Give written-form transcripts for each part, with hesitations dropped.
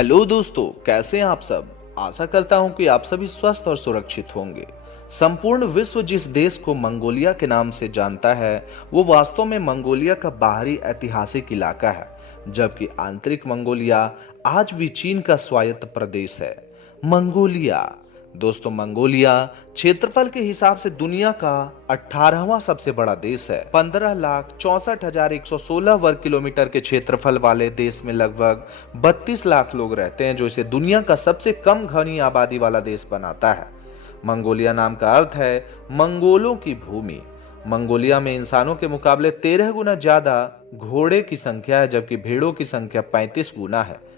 Hello दोस्तों, कैसे हैं आप सब। आशा करता हूं कि आप सभी स्वस्थ और सुरक्षित होंगे। संपूर्ण विश्व जिस देश को मंगोलिया के नाम से जानता है, वो वास्तव में मंगोलिया का बाहरी ऐतिहासिक इलाका है, जबकि आंतरिक मंगोलिया आज भी चीन का स्वायत्त प्रदेश है। मंगोलिया दोस्तों, मंगोलिया क्षेत्रफल के हिसाब से दुनिया का 18वां सबसे बड़ा देश है। 15,64,116 वर्ग किलोमीटर के क्षेत्रफल वाले देश में लगभग 32 लाख लोग रहते हैं, जो इसे दुनिया का सबसे कम घनी आबादी वाला देश बनाता है। मंगोलिया नाम का अर्थ है मंगोलों की भूमि। मंगोलिया में इंसानों के मुकाबले 13 गुना ज्यादा घोड़े की संख्या है, जबकि भेड़ों की संख्या 35 गुना है।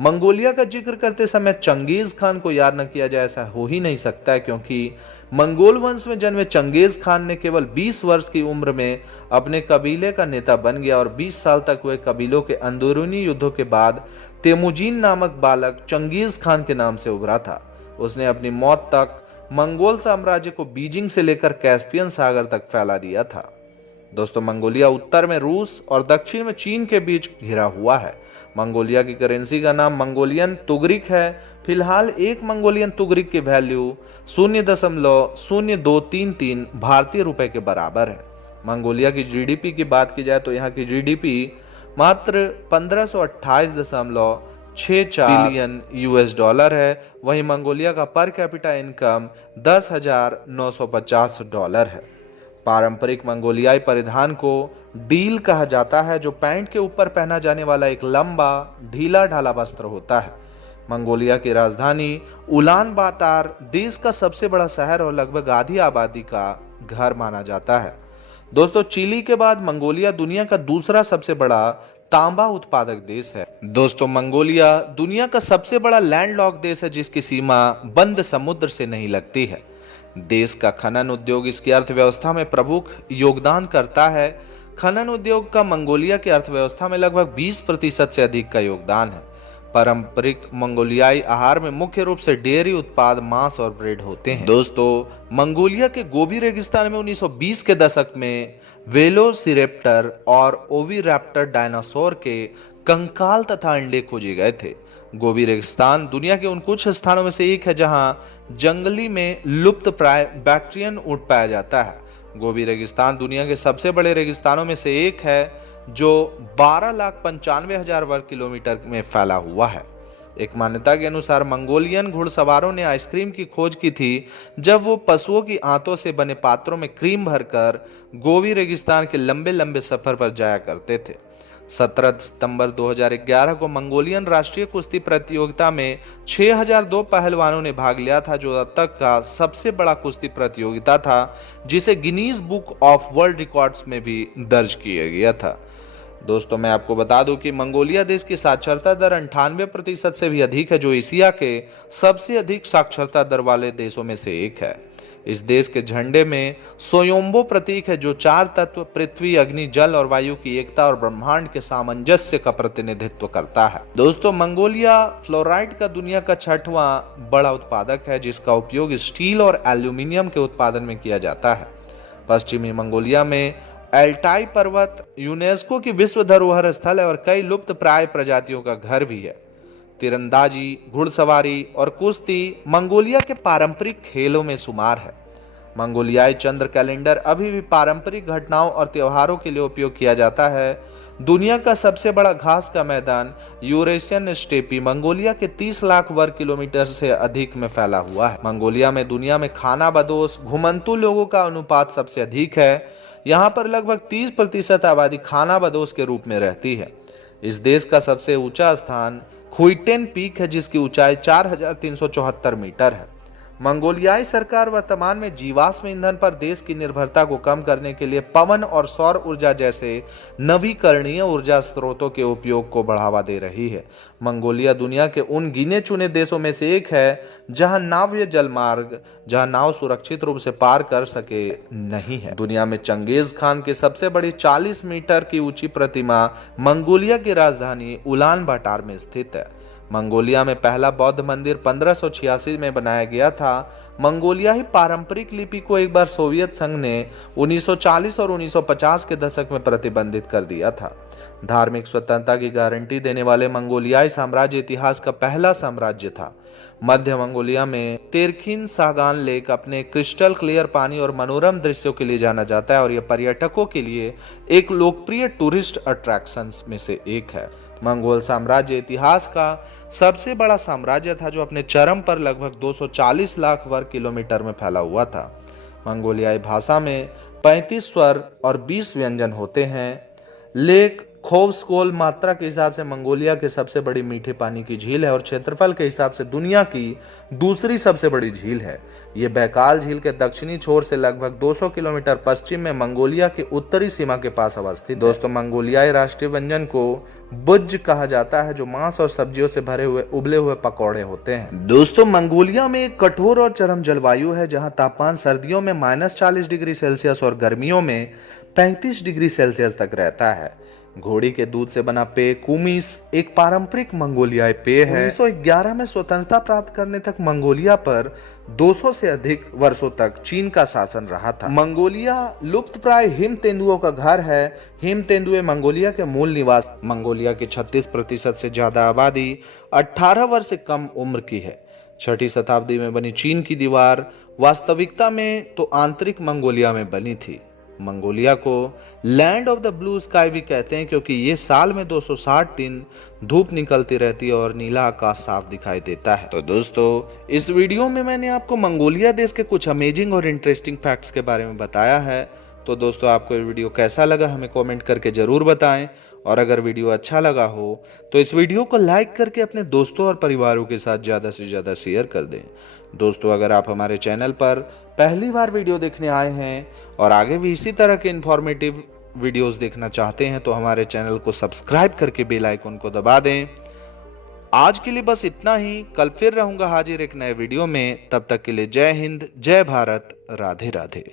मंगोलिया का जिक्र करते समय चंगेज खान को याद न किया जाए, ऐसा हो ही नहीं सकता है, क्योंकि मंगोल वंश में जन्मे चंगेज खान ने केवल 20 वर्ष की उम्र में अपने कबीले का नेता बन गया और 20 साल तक हुए कबीलों के अंदरूनी युद्धों के बाद तेमुजीन नामक बालक चंगेज खान के नाम से उभरा था। उसने अपनी मौत तक मंगोल साम्राज्य को बीजिंग से लेकर कैस्पियन सागर तक फैला दिया था। दोस्तों, मंगोलिया उत्तर में रूस और दक्षिण में चीन के बीच घिरा हुआ है। मंगोलिया की करेंसी का नाम मंगोलियन तुगरिक है। फिलहाल एक मंगोलियन तुगरिक की वैल्यू 0.0233 भारतीय रुपए के बराबर है। मंगोलिया की जीडीपी की बात की जाए तो यहाँ की जीडीपी मात्र 1568.64 बिलियन यूएस डॉलर है। वहीं मंगोलिया का पर कैपिटा इनकम $10,950 है। पारंपरिक मंगोलियाई परिधान को डील कहा जाता है, जो पैंट के ऊपर पहना जाने वाला एक लंबा ढीला ढाला वस्त्र होता है। मंगोलिया की राजधानी उलान बातार देश का सबसे बड़ा शहर और लगभग आधी आबादी का घर माना जाता है। दोस्तों, चिली के बाद मंगोलिया दुनिया का दूसरा सबसे बड़ा तांबा उत्पादक देश है। दोस्तों, मंगोलिया दुनिया का सबसे बड़ा लैंडलॉक देश है, जिसकी सीमा बंद समुद्र से नहीं लगती है। देश का खनन उद्योग इसकी अर्थव्यवस्था में प्रमुख योगदान करता है। खनन उद्योग का मंगोलिया की अर्थव्यवस्था में लगभग 20% से अधिक का योगदान है। पारंपरिक मंगोलियाई आहार में मुख्य रूप से डेयरी उत्पाद, मांस और ब्रेड होते हैं। दोस्तों, मंगोलिया के गोबी रेगिस्तान में 1920 के दशक में वेलोसिरेप्टर और ओविरैप्टर डायनासोर के कंकाल तथा अंडे खोजे गए थे। गोबी रेगिस्तान दुनिया के उन कुछ स्थानों में से एक है जहां जंगली में लुप्त प्राय बैक्ट्रियन ऊंट पाया जाता है। गोबी रेगिस्तान दुनिया के सबसे बड़े रेगिस्तानों में से एक है, जो 12,95,000 वर्ग किलोमीटर में फैला हुआ है। एक मान्यता के अनुसार मंगोलियन घुड़सवारों ने आइसक्रीम की खोज की थी जब वो पशुओं की आंतों से बने पात्रों में क्रीम भरकर गोबी रेगिस्तान के लंबे लंबे सफर पर जाया करते थे। 17 सितंबर 2011 को मंगोलियन राष्ट्रीय कुश्ती प्रतियोगिता में 6002 पहलवानों ने भाग लिया था, जो अब तक का सबसे बड़ा कुश्ती प्रतियोगिता था, जिसे Guinness book of world records में भी दर्ज किया गया था। दोस्तों, मैं आपको बता दूं कि मंगोलिया देश की साक्षरता दर 98% से भी अधिक है, जो एशिया के सबसे अधिक साक्षरता दर वाले देशों में से एक है। इस देश के झंडे में सोयोम्बो प्रतीक है, जो 4 तत्व पृथ्वी, अग्नि, जल और वायु की एकता और ब्रह्मांड के सामंजस्य का प्रतिनिधित्व करता है। दोस्तों, मंगोलिया फ्लोराइड का दुनिया का 6वां बड़ा उत्पादक है, जिसका उपयोग स्टील और एल्यूमिनियम के उत्पादन में किया जाता है। पश्चिमी मंगोलिया में एल्टाई पर्वत यूनेस्को की विश्व धरोहर स्थल है और कई लुप्त प्राय प्रजातियों का घर भी है। तीरंदाजी, घुड़सवारी और कुश्ती मंगोलिया के पारंपरिक खेलों में शुमार है। मंगोलियाई चंद्र कैलेंडर अभी भी पारंपरिक घटनाओं और त्योहारों के लिए उपयोग किया जाता है। दुनिया का सबसे बड़ा घास का मैदान यूरेशियन स्टेपी मंगोलिया के 30 लाख वर्ग किलोमीटर से अधिक में फैला हुआ है। मंगोलिया में दुनिया में खानाबदोश घुमंतू लोगों का अनुपात सबसे अधिक है। यहाँ पर लगभग 30% आबादी खानाबदोश के रूप में रहती है। इस देश का सबसे ऊंचा स्थान खुइटेन पीक है, जिसकी ऊंचाई 4,374 मीटर है। मंगोलियाई सरकार वर्तमान में जीवाश्म ईंधन पर देश की निर्भरता को कम करने के लिए पवन और सौर ऊर्जा जैसे नवीकरणीय ऊर्जा स्रोतों के उपयोग को बढ़ावा दे रही है। मंगोलिया दुनिया के उन गिने चुने देशों में से एक है जहां नाव्य जलमार्ग, जहां नाव सुरक्षित रूप से पार कर सके नहीं है। दुनिया में चंगेज खान की सबसे बड़ी 40 मीटर की ऊंची प्रतिमा मंगोलिया की राजधानी उलान बाटार में स्थित है। मंगोलिया में पहला बौद्ध मंदिर 1586 में बनाया गया था। मंगोलियाई पारंपरिक लिपि को एक बार सोवियत संघ ने 1940 और 1950 के दशक में प्रतिबंधित कर दिया था। धार्मिक स्वतंत्रता की गारंटी देने वाले मंगोलियाई साम्राज्य इतिहास का पहला साम्राज्य था। मध्य मंगोलिया में तेरखिन सागान लेक अपने क्रिस्टल क्लियर पानी और मनोरम दृश्यों के लिए जाना जाता है और यह पर्यटकों के लिए एक लोकप्रिय टूरिस्ट अट्रैक्शंस में से एक है। मंगोल साम्राज्य इतिहास का सबसे बड़ा साम्राज्य था जो अपने चरम पर लगभग 240 लाख वर्ग किलोमीटर में फैला हुआ था। मंगोलियाई भाषा में 35 स्वर और 20 व्यंजन होते हैं। लेक खोवस्कोल मात्रा के हिसाब से मंगोलिया की सबसे बड़ी मीठे पानी की झील है और क्षेत्रफल के हिसाब से दुनिया की दूसरी सबसे बड़ी झील है। ये बैकाल झील के दक्षिणी छोर से लगभग 200 किलोमीटर पश्चिम में मंगोलिया की उत्तरी सीमा के पास अवस्थित। दोस्तों, मंगोलियाई राष्ट्रीय व्यंजन को बुज्ज कहा जाता है, जो मांस और सब्जियों से भरे हुए उबले हुए पकौड़े होते हैं। दोस्तों, मंगोलिया में एक कठोर और चरम जलवायु है, जहां तापमान सर्दियों में -40 डिग्री सेल्सियस और गर्मियों में 35 डिग्री सेल्सियस तक रहता है। घोड़ी के दूध से बना पेय कुमिस एक पारंपरिक मंगोलियाई पेय है। 1911 में स्वतंत्रता प्राप्त करने तक मंगोलिया पर 200 से अधिक वर्षों तक चीन का शासन रहा था। मंगोलिया लुप्तप्राय हिम तेंदुओं का घर है। हिम तेंदुए मंगोलिया के मूल निवास। मंगोलिया की 36% से ज्यादा आबादी 18 वर्ष से कम उम्र की है। 6ठी शताब्दी में बनी चीन की दीवार वास्तविकता में तो आंतरिक मंगोलिया में बनी थी। मंगोलिया को land of the blue sky भी कहते हैं, क्योंकि ये साल में 260 दिन धूप निकलती रहती है और नीला आकाश साफ दिखाई देता है। तो दोस्तों, इस वीडियो में मैंने आपको मंगोलिया देश के कुछ अमेजिंग और इंटरेस्टिंग फैक्ट्स के बारे में बताया है। तो दोस्तों, आपको ये वीडियो कैसा लगा हमें कमेंट करके जरूर बताएं, और अगर वीडियो अच्छा लगा हो तो इस वीडियो को लाइक करके अपने दोस्तों और परिवारों के साथ ज़्यादा से ज़्यादा शेयर कर दें। दोस्तों, अगर आप हमारे चैनल पर पहली बार वीडियो देखने आए हैं और आगे भी इसी तरह के इंफॉर्मेटिव वीडियोस देखना चाहते हैं तो हमारे चैनल को सब्सक्राइब करके बेल आइकन को दबा दें। आज के लिए बस इतना ही। कल फिर रहूंगा हाजिर एक नए वीडियो में। तब तक के लिए जय हिंद, जय भारत, राधे राधे।